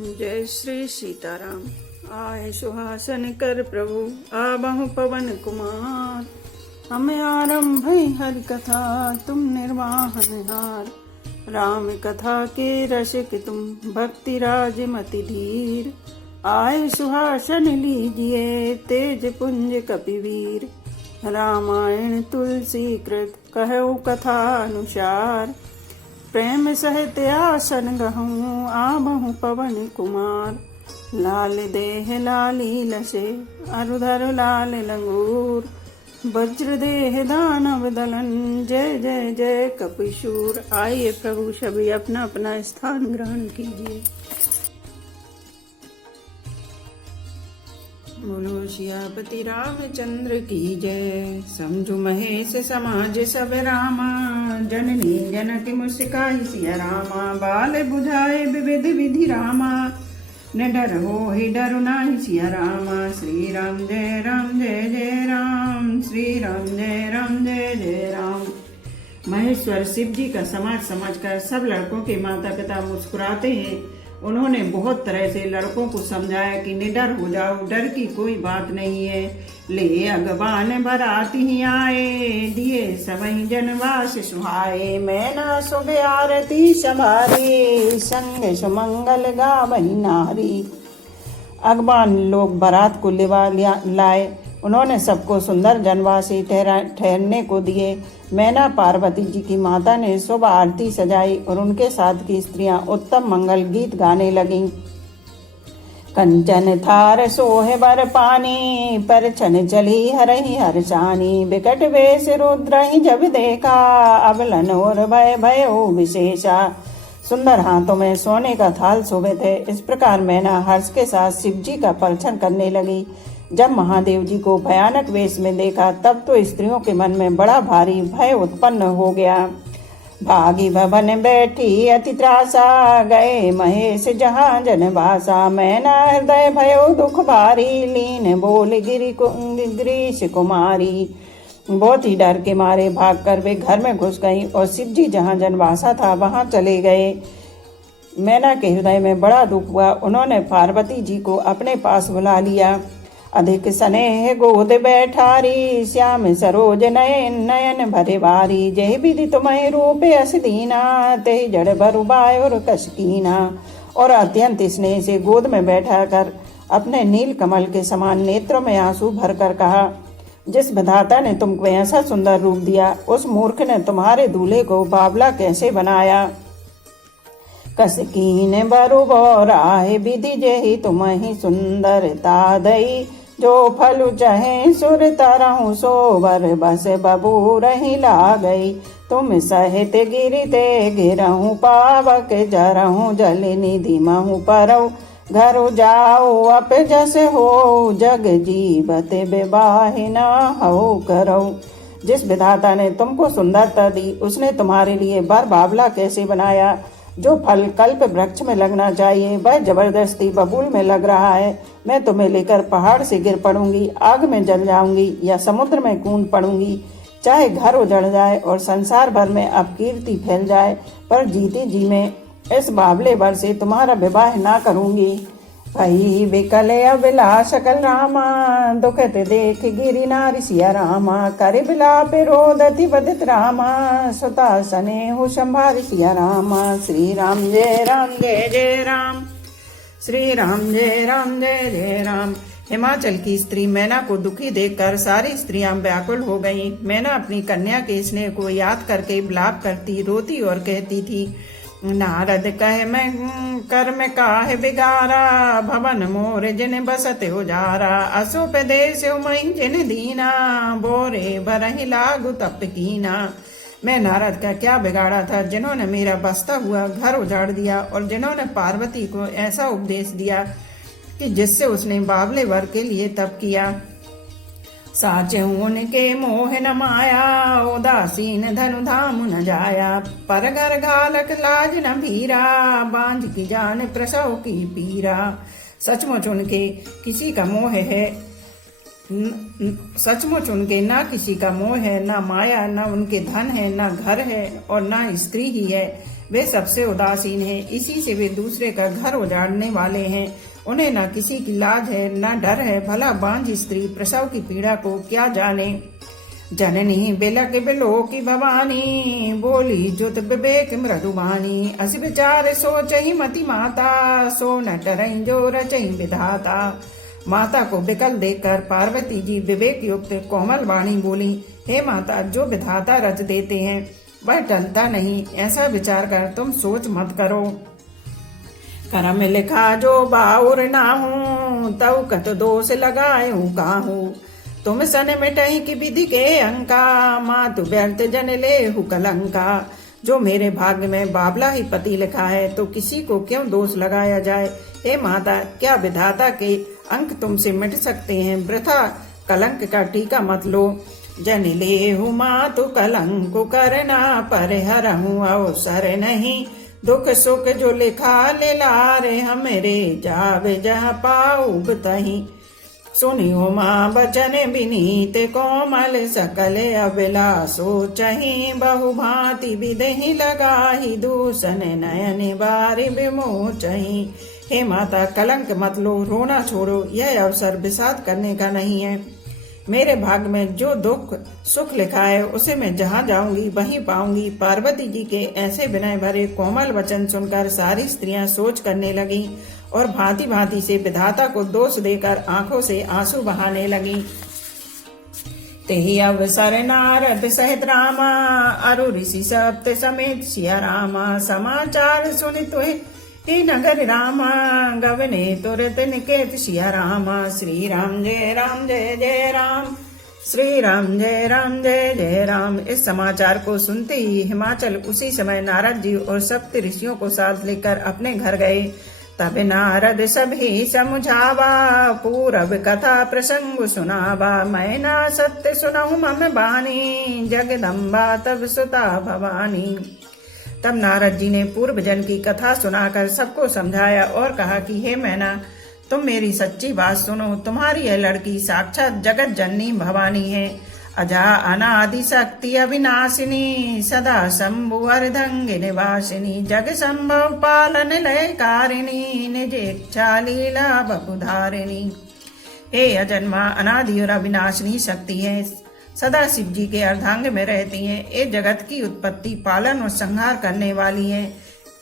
जय श्री सीताराम। आए सुहासन कर प्रभु आबहु पवन कुमार। हमें आरंभ हरि कथा तुम निर्वाहन हार। राम कथा के रसिक तुम भक्ति राज मति धीर। आए सुहासन लीजिए तेज पुंज कपिवीर। रामायण तुलसी कृत कहु कथा अनुसार। प्रेम सहित आसन गहूँ आबहु पवन कुमार। लाल देह लाली लसे अरुधर लाल लंगूर। वज्र देह दानव दलन जय जय जय कपिशूर। आइए प्रभु सभी अपना अपना स्थान ग्रहण कीजिए। बोलो सियापति रामचंद्र की जय। समझु महेश समाज सब रामा। जननी जनक मुस्काई सिया रामा। बाल बुझाए विविध विधि रामा। न डर हो ही डरु नाही सिया रामा। श्री राम जय जय राम। श्री राम जय जय राम। महेश्वर शिव जी का समाज समझकर सब लड़कों के माता पिता मुस्कुराते हैं। उन्होंने बहुत तरह से लड़कों को समझाया कि निडर हो जाओ, डर की कोई बात नहीं है। ले अगवान बरात ही आए दिए सबही जनवास सुहाए। मैना शुभ आरती समारी संग सुमंगल गावही नारी। अगवान लोग बारात को लिवा लाए। उन्होंने सबको सुंदर जनवासी ठहरने को दिए। मैना पार्वती जी की माता ने शुभ आरती सजाई और उनके साथ की स्त्रियां उत्तम मंगल गीत गाने लगीं। कंचन थार सोहे बर पानी पर छन चली हरही हरसानी। बिकट वेश रुद्र ही जब देखा अबलन और भय भयो विशेषा। सुंदर हाथों में सोने का थाल शोभे थे। इस प्रकार मैना हर्ष के साथ शिव जी का परीक्षण करने लगी। जब महादेव जी को भयानक वेश में देखा तब तो स्त्रियों के मन में बड़ा भारी भय उत्पन्न हो गया। भागी भवन बैठी अति त्रासा गए महेश जहाँ जनवासा। मैना हृदय भयो दुख भारी लीन बोल गिरीश कुमारी। बहुत ही डर के मारे भागकर वे घर में घुस गईं और शिव जी जहाँ जनवासा था वहां चले गए। मैना के हृदय में बड़ा दुख हुआ। उन्होंने पार्वती जी को अपने पास बुला लिया। अधिक स्नेह गोद बैठारी श्याम सरोज नयन नयन भरे बारी। जय विधि तुम्हें रूप अस दीना ते जड़ भरु बायुर कशकीना। और अत्यंत स्नेह से गोद में बैठा कर अपने नील कमल के समान नेत्रों में आंसू भरकर कहा, जिस विधाता ने तुमको ऐसा सुंदर रूप दिया उस मूर्ख ने तुम्हारे दूल्हे को बावला कैसे बनाया। कसकीन बरु बोराहे विधि जही तुम्हें सुंदरता दई। जो फलु चहे सुर तरहु सोबर बस बबू रही ला गई। तुम सहित गिरते गिरहु पावक जरहु जल निधि महु परौ। घर जाओ अप जस हो जग जीवत विवाह न हो करो। जिस विधाता ने तुमको सुंदरता दी उसने तुम्हारे लिए बर बावला कैसे बनाया। जो फल कल्प वृक्ष में लगना चाहिए वह जबरदस्ती बबूल में लग रहा है। मैं तुम्हें लेकर पहाड़ से गिर पड़ूंगी, आग में जल जाऊंगी या समुद्र में कूद पड़ूंगी। चाहे घर उजड़ जाए और संसार भर में अपकीर्ति फैल जाए पर जीते जी में इस बावले वर से तुम्हारा विवाह ना करूंगी। भई विकल अभिलाष सकल रामा दुखत देख गिरी नारी सिया रामा। कर बिलाप रोदति बदित रामा सुता सने हो संभार सिया रामा। श्री राम जय जय राम। श्री राम जय जय राम। हिमाचल की स्त्री मैना को दुखी देखकर सारी स्त्रियां व्याकुल हो गईं। मैना अपनी कन्या के स्नेह को याद करके विलाप करती रोती और कहती थी, नारद कहे मैं कर्म काहे बिगारा। भवन मोर जिन बसत उजारा। अशुभ देश मई जिन दीना बोरे भरहि लागु तप कीना। मैं नारद का क्या बिगाड़ा था जिन्होंने मेरा बसता हुआ घर उजाड़ दिया और जिन्होंने पार्वती को ऐसा उपदेश दिया कि जिससे उसने बावले वर के लिए तप किया। साचे उनके मोह न माया उदासीन धनु धाम न जाया। पर घर घालक लाज न भीरा बांझ की जान प्रसव की पीरा। सचमुच उनके किसी का मोह है सचमुच उनके ना किसी का मोह है, ना माया, ना उनके धन है, ना घर है और ना स्त्री ही है। वे सबसे उदासीन है, इसी से वे दूसरे का घर उजाड़ने वाले हैं। उन्हें ना किसी की लाज है, ना डर है। भला बांझ स्त्री प्रसव की पीड़ा को क्या जाने। जननी बिलक बिलो की भवानी, बोली जुत विवेक मृदुबानी। अस विचार सोचहि मति माता, सो न टरई जो रचई विधाता। माता को विकल देखकर पार्वती जी विवेक युक्त कोमल वाणी बोली, हे माता, जो विधाता रच देते हैं वह टलता नहीं। ऐसा विचार कर तुम सोच मत करो। करम लिखा जो बाउर ना हूँ, तव कत दोष लगायूं काहू। तुम सन मिटही की विधि के अंका, मातु व्यर्थ जन ले हु कलंका। जो मेरे भाग्य में बाबला ही पति लिखा है तो किसी को क्यों दोष लगाया जाए। हे माता, क्या विधाता के अंक तुमसे मिट सकते हैं। वृथा कलंक का टीका मत लो। जन ले हु मातु कलंक करना, पर हरहु अवसर नहीं। दुख सुख जो लिखा ले लारे, हमरे जावे जहाँ पाऊ बतही। सुनियो माँ बचन विनीत कोमल, सकल अभिलाषो चही। बहु भांति विधि लगाही, दूषण नयन बारि विमोचही। हे माता, कलंक मत लो, रोना छोड़ो। यह अवसर विषाद करने का नहीं है। मेरे भाग्य में जो दुख सुख लिखा है उसे मैं जहाँ जाऊंगी वहीं पाऊंगी। पार्वती जी के ऐसे विनय भरे कोमल वचन सुनकर सारी स्त्रियां सोच करने लगी और भांति भांति से विधाता को दोष देकर आंखों से आंसू बहाने लगी। तेहि अवसर नारद सहित रामा, अरु ऋषि सप्त समेत सिया रामा। समाचार सुनि तुहि हे नगर रामा, गवने तुरत निकेत सिया रामा। श्री राम जय राम जय जय राम, श्री राम जय राम जय जय राम। इस समाचार को सुनते ही हिमाचल उसी समय नारद जी और सप्त ऋषियों को साथ लेकर अपने घर गए। तब नारद सभी समुझावा, पूरब कथा प्रसंग सुनावा। मैं ना सत्य सुनहु मम बानी, जगदम्बा तब सुता भवानी। तब नारद जी ने पूर्व जन की कथा सुनाकर सबको समझाया और कहा कि हे मैना, तुम मेरी सच्ची बात सुनो। तुम्हारी यह लड़की साक्षात जगत जननी भवानी है। अजा अनादि शक्ति अविनाशिनी, सदा शंभु अर्धंग निवासिनी। जग संभव पालन लयकारिणी, निज इच्छा लीला बपुधारिणी। हे अजन्मा, अनादि और अविनाशिनी शक्ति है, सदा शिव जी के अर्धांग में रहती हैं। ये जगत की उत्पत्ति, पालन और संहार करने वाली हैं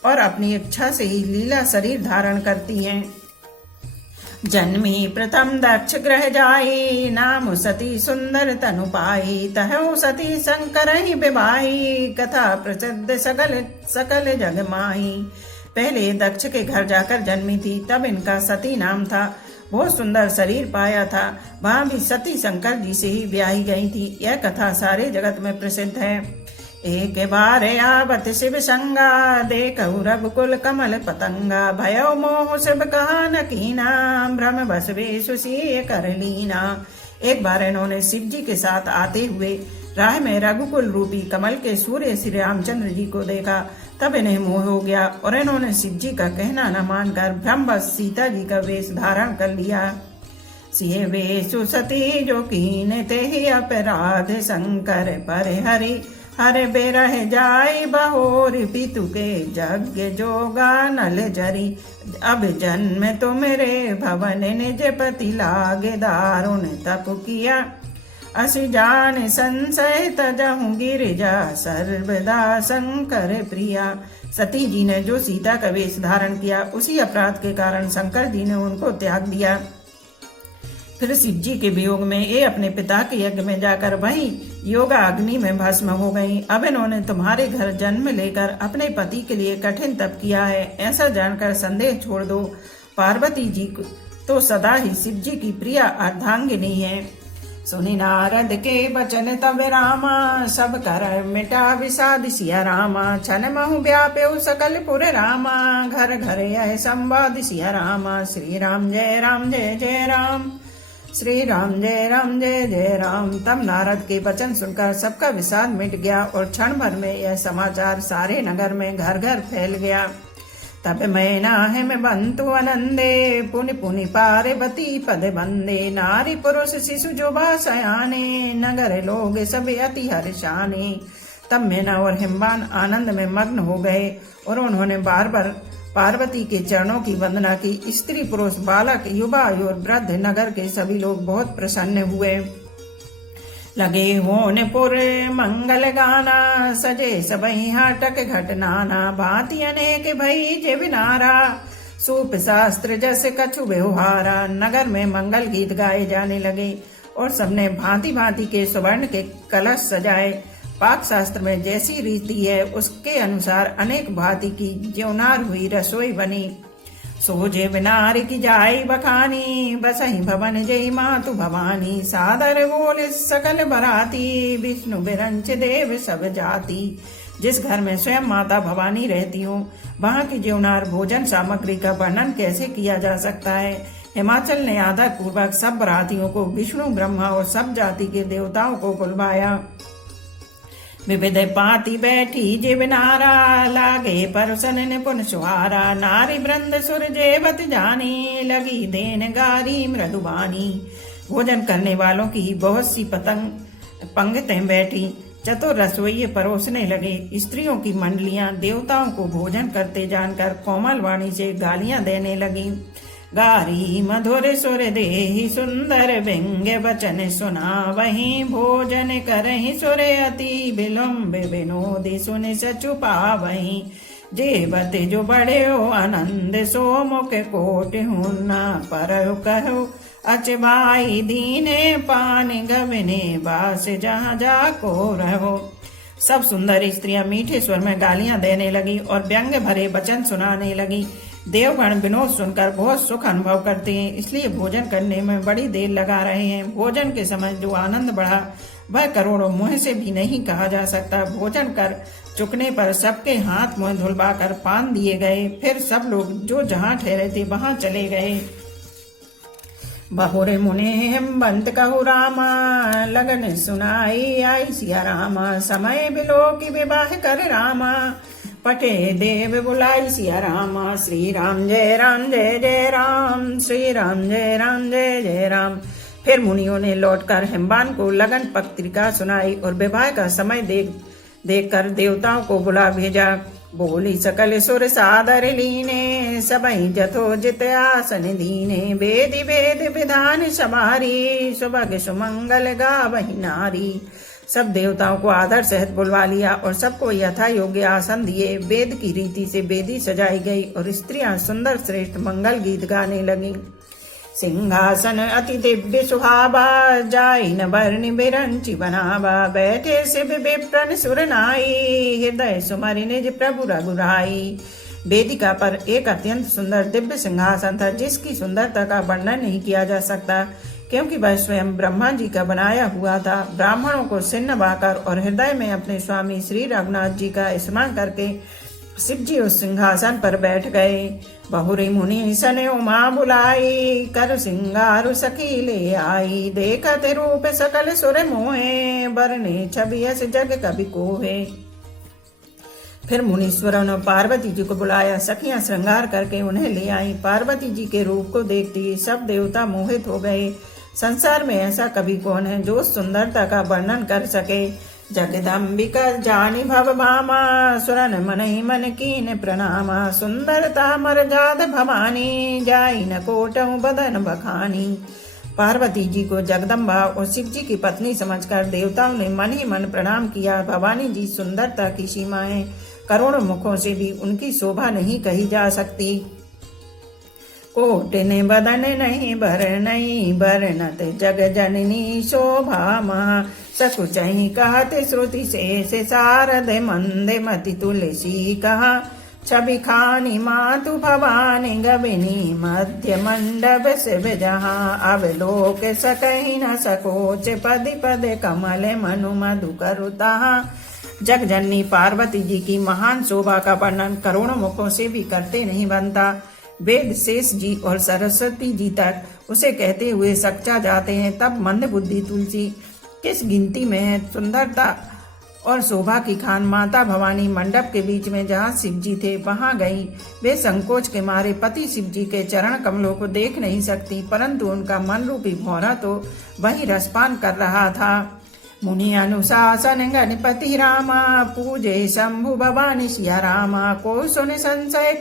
और अपनी इच्छा से ही लीला शरीर धारण करती हैं। जन्मी प्रथम दक्ष ग्रह जाई, नाम सती सुंदर तनु पाई। तहु सती शंकर ही विवाही, कथा प्रसिद्ध सकल सकल जग माही। पहले दक्ष के घर जाकर जन्मी थी, तब इनका सती नाम था। बहुत सुंदर शरीर पाया था। वहां भी सती शंकर जी से ही ब्याही गई थी। यह कथा सारे जगत में प्रसिद्ध है। एक बार आवत शिव संगा, देखहु रघुकुल कमल पतंगा। भयो मोह शिव कहा न कीना, भ्रम बस वेशु सिय कर लीना। एक बार इन्होंने शिव जी के साथ आते हुए राह में रघुकुल रूपी कमल के सूर्य श्री रामचंद्र जी को देखा। तब इन्हें मोह हो गया और इन्होंने शिव जी का कहना न मानकर भ्रमवश सीता जी का वेश धारण कर लिया। सिय वेशु सती जो कीन ते ही अपराध, शंकर पर हरि हरे बेरह जाई बहोर। पितु के यज्ञ जोगा नल जरी, अब जन्म तो मेरे भवन निज पति लागे। दारुण तप किया असि जान संशय, तजहु गिरिजा सर्वदा शंकर प्रिया। सती जी ने जो सीता का वेश धारण किया, उसी अपराध के कारण शंकर जी ने उनको त्याग दिया। फिर शिव जी के वियोग में ये अपने पिता के यज्ञ में जाकर वहीं योगा अग्नि में भस्म हो गई। अब इन्होंने तुम्हारे घर जन्म लेकर अपने पति के लिए कठिन तप किया है, ऐसा जानकर संदेह छोड़ दो। पार्वती जी तो सदा ही शिव जी की प्रिय अर्धांगिनी है। सुनि नारद के बचन तब रामा, सब कर मिटा विषाद सिया रामा। छन महु व्याप्यउ सकल पुर रामा, घर घर यह संवाद सिया रामा। श्री राम जय राम जय जय राम, श्री राम जय राम जय जय राम। तब नारद के वचन सुनकर सबका विषाद मिट गया और क्षण भर में यह समाचार सारे नगर में घर घर फैल गया। तब मैं नाहे में बंतु आनंदे पुनि पुनि पार्वती पद बंदे नारी पुरुष शिशु जो बासयाने नगर लोग सब अति हर्षाने। तब मैना और हिमवान आनंद में मग्न हो गए और उन्होंने बार बार पार्वती के चरणों की वंदना की। स्त्री पुरुष बालक युवा और वृद्ध नगर के सभी लोग बहुत प्रसन्न हुए। लगे होने पुर मंगल गाना सजे सबई हाटक घट नाना भांति अनेक भई जे विनारा सूप शास्त्र जस कछु व्यवहारा। नगर में मंगल गीत गाए जाने लगे और सबने भांति भांति के स्वर्ण के कलश सजाए। पाक शास्त्र में जैसी रीति है उसके अनुसार अनेक भांति की ज्योनार हुई रसोई बनी। सोजे बिनारी की जाई बखानी बसही भवन जय मातु भवानी। सादर बोल सकल बराती विष्णु बिरंच देव सब जाति। जिस घर में स्वयं माता भवानी रहती हो वहाँ की ज्योनार भोजन सामग्री का वर्णन कैसे किया जा सकता है। हिमाचल ने आदर पूर्वक सब बरातियों को विष्णु ब्रह्मा और सब जाति के देवताओं को बुलवाया। विविध पाती बैठी जिव नारा लागे परसन निपुण सुहारा। नारी वृंद सुर जेवत जानी लगी देन गारी मृदुबानी। भोजन करने वालों की बहुत सी पंक्तियां बैठी चतुर रसोइये परोसने लगे। स्त्रियों की मंडलियां देवताओं को भोजन करते जानकर कोमल वाणी से गालियां देने लगी। गारी मधुर सुर देहि सुंदर व्यंग्य वचन सुना वहीं भोजन करहि सुर अति विलम्ब विनोदी सुन सचुपा वहीं। जेवत जो बड़े हो आनंद सो मुख कोट हुना पर कहो अचबाई दीने पान गवने बास जहाँ जाको रहो। सब सुंदर स्त्रियां मीठे स्वर में गालियां देने लगी और व्यंग्य भरे वचन सुनाने लगी। देवगण विनोद सुनकर बहुत सुख अनुभव करते हैं, इसलिए भोजन करने में बड़ी देर लगा रहे हैं। भोजन के समय जो आनंद बढ़ा वह करोड़ों मुँह से भी नहीं कहा जा सकता। भोजन कर चुकने पर सबके हाथ मुँह धुलवाकर पान दिए गए। फिर सब लोग जो जहाँ ठहरे थे वहां चले गए। बहुरे मुने हिमवंत कहु रामा लगन सुनाई आई सिया रामा। समय बिलो की विवाह कर रामा पटे देव बुलाई सिया रामा। श्री राम जय जय राम श्री राम जय जय राम। फिर मुनियों ने लौटकर हिमवान को लगन पत्रिका सुनाई और विवाह का समय देखकर देवताओं को बुला भेजा। बोली सकल सुर सादर लीने सबई जथोजित आसन दीने। वेद वेद विधान सवारी सुभग सुमंगल गावहि नारी। सब देवताओं को आदर सहित बुलवा लिया और सबको यथा योग्य आसन दिए। वेद की रीति से वेदी सजाई गई और स्त्रियां सुंदर श्रेष्ठ मंगल गीत गाने लगी। सिंहासन अति दिव्य सुहावा जाई न बरनि बिरंचि बनावा। बैठे शिव विप्रन सुर नाई हृदय सुमरि निज प्रभु रघुराई। वेदिका पर एक अत्यंत सुंदर दिव्य सिंहासन था जिसकी सुंदरता का वर्णन नहीं किया जा सकता क्योंकि वह स्वयं ब्रह्मा जी का बनाया हुआ था। ब्राह्मणों को सिर नवाकर और हृदय में अपने स्वामी श्री रघुनाथ जी का स्मरण करके शिव जी उस सिंहासन पर बैठ गए। बहुरी मुनि सने उमा बुलाई कर सिंगारु सखी ले आई। देखत रूप सकल सुर मोहे बरने छवि यस जग कवि कोहे। फिर मुनीश्वरों ने पार्वती जी को बुलाया। सखियां श्रृंगार करके उन्हें ले आई। पार्वती जी के रूप को देखते सब देवता मोहित हो गए। संसार में ऐसा कवि कौन है जो सुंदरता का वर्णन कर सके। जगदम्बिका जानी भव भामा सुरन मन ही मन कीन प्रणामा। सुंदरता मर जाद भवानी जाई न कोटऊ बदन बखानी। पार्वती जी को जगदम्बा और शिव जी की पत्नी समझकर देवताओं ने मन ही मन प्रणाम किया। भवानी जी सुंदरता की सीमाएं करोड़ों मुखों से भी उनकी शोभा नहीं कही जा सकती। कोटिन बदन नहीं बरनत जग जननी शोभा महा। सकुचहि कहते श्रुति से शारद मंदे मति तुलसी कहा। छवि खानी मातु भवानी गविनी मध्य मंडप शिव जहाँ। अब लोक सकहि न सकोच पद पद कमल मनु मधु करुता। जग जननी पार्वती जी की महान शोभा का वर्णन करोड़ों मुखों से भी करते नहीं बनता। वेद शेष जी और सरस्वती जी तक उसे कहते हुए सकचा जाते हैं, तब मंद बुद्धि तुलसी किस गिनती में है। सुंदरता और शोभा की खान माता भवानी मंडप के बीच में जहाँ शिव जी थे वहां गई। वे संकोच के मारे पति शिव जी के चरण कमलों को देख नहीं सकती, परंतु उनका मन रूपी भौरा तो वही रसपान कर रहा था। मुनि अनुशासन गणपति रामा, पूजे शंभु भवानी सिया रामा, को सुन संशय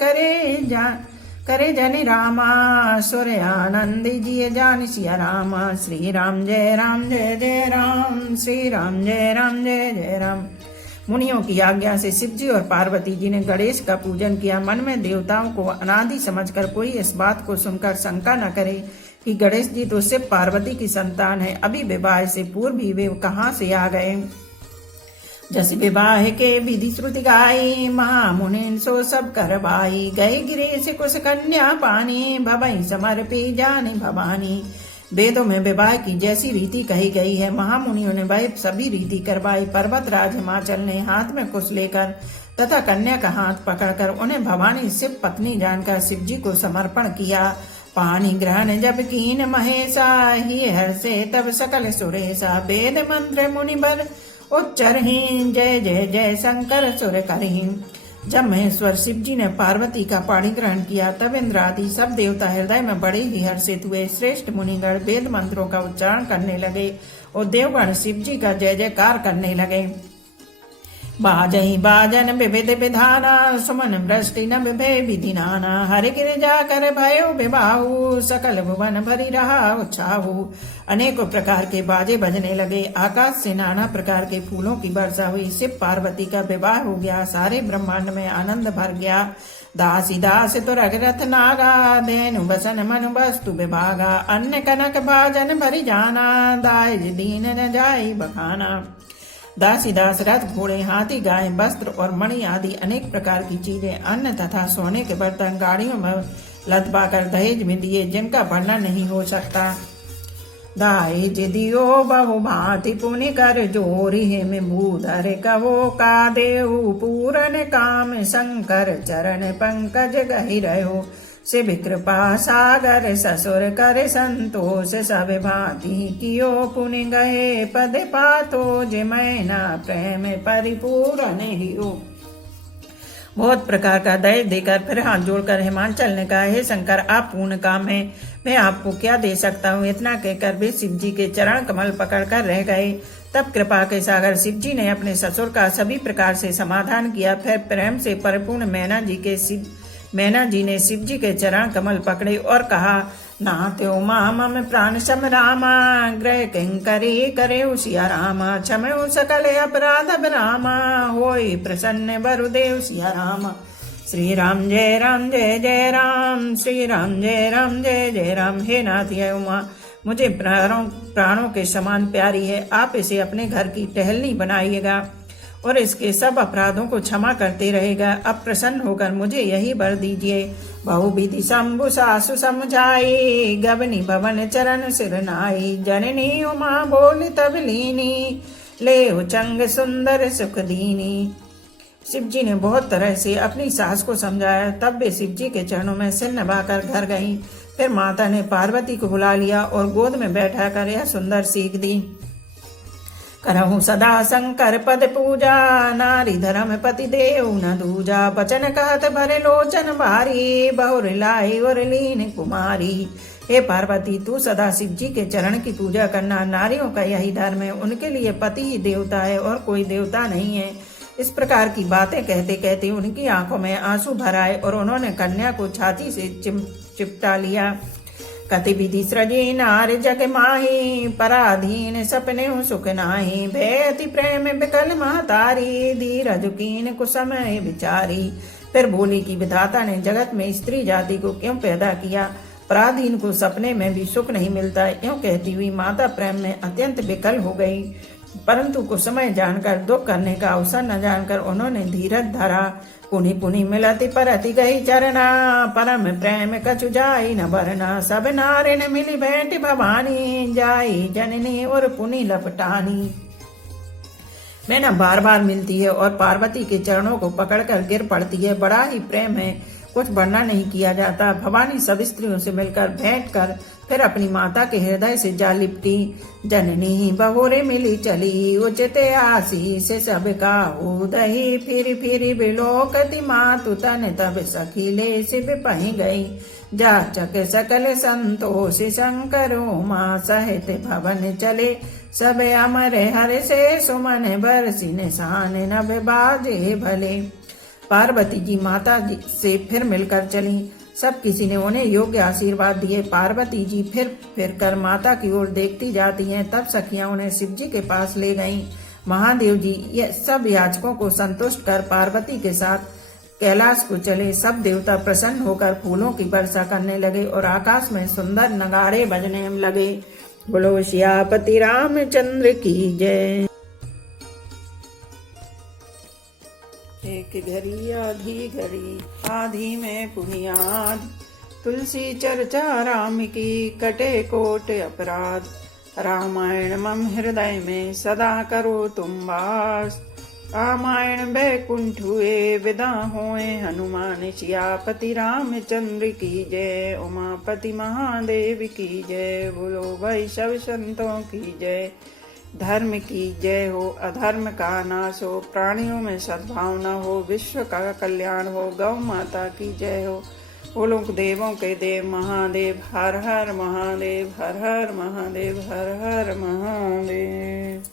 करे जनि रामा, सुर आनंद जिय जान सिया रामा। श्री राम जय जय राम, श्री राम जय जय राम। मुनियों की आज्ञा से शिव जी और पार्वती जी ने गणेश का पूजन किया। मन में देवताओं को अनादि समझकर कोई इस बात को सुनकर शंका न करे कि गणेश जी तो शिव पार्वती की संतान है, अभी विवाह से पूर्व ही वे कहाँ से आ गए। जस विवाह के विधि श्रुति गाई, महामुनि सो सब करवाई। गए गिरे से कुछ कन्या पानी, भवई समर्पी जानी भवानी। वेदों में विवाह की जैसी रीति कही गई है, महामुनियों ने वह सभी रीति करवाई। पर्वतराज हिमाचल ने हाथ में कुश लेकर तथा कन्या का हाथ पकड़कर उन्हें भवानी शिव पत्नी जानकर शिव जी को समर्पण किया। पानी ग्रहण जब कीन महेशा, ही हर्षे तब सकल सुरेशा। वेद मंत्र मुनिवर उच्चरहीन, जय जय जय शंकर सुर करहीन। जब महेश्वर शिव जी ने पार्वती का पाणी ग्रहण किया तब इंद्र आदि सब देवता हृदय में बड़े ही हर्षित हुए। श्रेष्ठ मुनिगण वेद मंत्रों का उच्चारण करने लगे और देवगण शिव जी का जय जयकार करने लगे। बाजही बाजन विविध विधाना, सुमन वृष्टि न विभे विधि नाना। हरि गिरिजा कर भयो विबाहु, सकल भुवन भरी रहा उत्साहु। अनेकों प्रकार के बाजे बजने लगे, आकाश से नाना प्रकार के फूलों की वर्षा हुई। शिव पार्वती का विवाह हो गया, सारे ब्रह्मांड में आनंद भर गया। दासी दास तुरग रथ नागा, धेनु बसन मनु वस्तु विभागा। अन्य कनक भाजन भरी जाना, दाय दीन न जाई बखाना। दासी दास रथ घोड़े हाथी गाय वस्त्र और मणि आदि अनेक प्रकार की चीजें, अन्न तथा सोने के बर्तन गाड़ियों में लदवाकर दहेज में दिए, जिनका वर्णन नहीं हो सकता। दाहेज दियो बहु भांति पुनि कर जोरी, हिम भूधर कहो का देहु। पूरन काम शंकर चरण पंकज गहि रहो। शिव कृपा सागर ससुर कर संतोष, सब भांति कियो पुनि गए पद पातो। जिमैना प्रेम परिपूर्ण हियो। बहुत प्रकार का दहेज देकर फिर हाथ जोड़कर हिमाचल ने कहा, हे शंकर आप पूर्ण काम है, मैं आपको क्या दे सकता हूँ। इतना कहकर वे शिव जी के चरण कमल पकड़कर रह गए। तब कृपा के सागर शिव जी ने अपने ससुर का सभी प्रकार से समाधान किया। फिर प्रेम से परिपूर्ण मैना जी ने शिव जी के चरण कमल पकड़े और कहा, नात्यो माम प्राण सम रामा, ग्रह किंकरी करे सिया रामा। क्षमयो सकल अपराध रामा, होई प्रसन्न वरुदेव सिया रामा। श्री राम जय जय राम, श्री राम जय जय राम। हे नाथ यह उमा मुझे प्राणों के समान प्यारी है, आप इसे अपने घर की टहलनी बनाइएगा और इसके सब अपराधों को क्षमा करते रहेगा। अब प्रसन्न होकर मुझे यही वर दीजिए। बहुविधि शंभु सासु समझाई, गबनी भवन चरण सिर नाई। जननी उमा बोल तब लीनी, ले उचंग सुंदर सुख दीनी। शिव जी ने बहुत तरह से अपनी सास को समझाया, तब वे शिव जी के चरणों में सिर नभाकर घर गईं। फिर माता ने पार्वती को बुला लिया और गोद में बैठाकर यह सुंदर सीख दी, करहु सदा शंकर पद पूजा। नारी धर्म पति देव न दूजा, बचन कहत भरे लोचन भारी। बहुर लाई और लीन कुमारी। हे पार्वती तू सदा शिव जी के चरण की पूजा करना, नारियों का यही धर्म है, उनके लिए पति ही देवता है और कोई देवता नहीं है। इस प्रकार की बातें कहते कहते उनकी आंखों में आंसू भर आए और उन्होंने कन्या को छाती से चिपटा लिया। कति विधि सृजे नार जग माही, पराधीन सपने सुख नाही। भयति प्रेम विकल महतारी, धीरज कीन कुसमय विचारी। फिर बोली कि विधाता ने जगत में स्त्री जाति को क्यों पैदा किया, पराधीन को सपने में भी सुख नहीं मिलता। यूं कहती हुई माता प्रेम में अत्यंत विकल हो गई, परंतु कुछ समय जानकर दुख करने का अवसर न जानकर उन्होंने धीरज धरा। पुनि पुनि मिलति परति गई चरना, परम प्रेम कछु जाई न भरना। सब नारिन मिली भेंट भवानी, जाई जननी और पुनि लपटानी। मैना बार बार मिलती है और पार्वती के चरणों को पकड़कर गिर पड़ती है, बड़ा ही प्रेम है। कुछ वर्णन नहीं किया जाता। भवानी सब स्त्रियों से मिलकर भेंट कर फिर अपनी माता के हृदय से जा लिपटी। जननी बहोरे मिली चली, उचित आशीष सब का उदही। फिर बिलोकति मातु तन, तब सखी ले शिव पही गई। जाचक सकल संतोष शंकर उमा सहित भवन चले। सब अमर हर से सुमन बरसी निशान, नभ बाजे भले। पार्वती जी माता जी से फिर मिलकर चली। सब किसी ने उन्हें योग्य आशीर्वाद दिए। पार्वती जी फिर कर माता की ओर देखती जाती हैं। तब सखियां उन्हें शिव जी के पास ले गईं। महादेव जी ये सब याचकों को संतुष्ट कर पार्वती के साथ कैलाश को चले। सब देवता प्रसन्न होकर फूलों की वर्षा करने लगे और आकाश में सुंदर नगाड़े बजने लगे। बोलो सियापति रामचंद्र की जय। एक घड़ी आधी में पुनियाद, तुलसी चर्चा राम की कटे कोट अपराध। रामायण मम हृदय में सदा करो तुम वास। रामायण बैकुंठ हुए विदा होए हनुमान। सियापति रामचंद्र की जय, उमापति महादेव की जय। बोलो भाई सब संतों की जय। धर्म की जय हो, अधर्म का नाश हो, प्राणियों में सद्भावना हो, विश्व का कल्याण हो। गौ माता की जय हो। बोलो देवों के देव महादेव। हर हर महादेव, हर हर महादेव, हर हर महादेव।